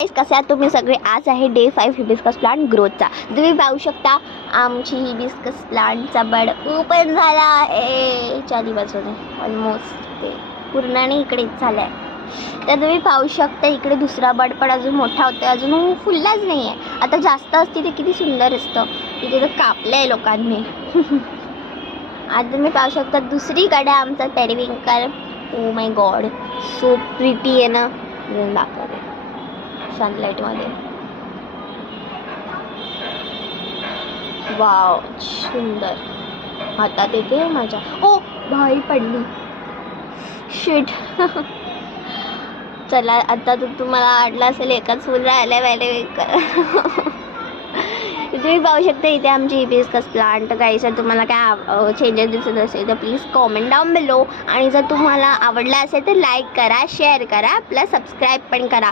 कसे आहात तुम्ही सगळे. आज आहे डे 5 हिबिस्कस प्लांट ग्रोथचा. तुम्ही पाहू शकता आमची हिबिस्कस प्लांटचा बड ओपन झाला आहे चारी बाजूने. ऑलमोस्ट ते पूर्ण आणि इकडेच झालं आहे. तर तुम्ही पाहू शकता इकडे दुसरा बड पण अजून मोठा होता, अजून फुललाच नाही आहे. आता जास्त असते ते किती सुंदर असतं. तिथे तर कापलं आहे लोकांनी. आता तुम्ही पाहू शकता दुसरीकडे आमचा periwinkle. Oh my God, so pretty आहे ना. दाखवते सनलाइट मध्ये. वाव, सुंदर. हातात येते माझ्या. ओ भाई पडली. शिट. चला आता तुम्हाला वाटलं असेल एकाच फुल राहिलं पहिले. तुम्ही पाहू शकता इथे आमची हिबिस्कस प्लांट. काही जर तुम्हाला काय चेंजेस दिसत असेल तर प्लीज कॉमेंट डाऊन बिलो. आणि जर तुम्हाला आवडला असेल तर लाईक करा, शेअर करा, प्लस सबस्क्राईब पण करा.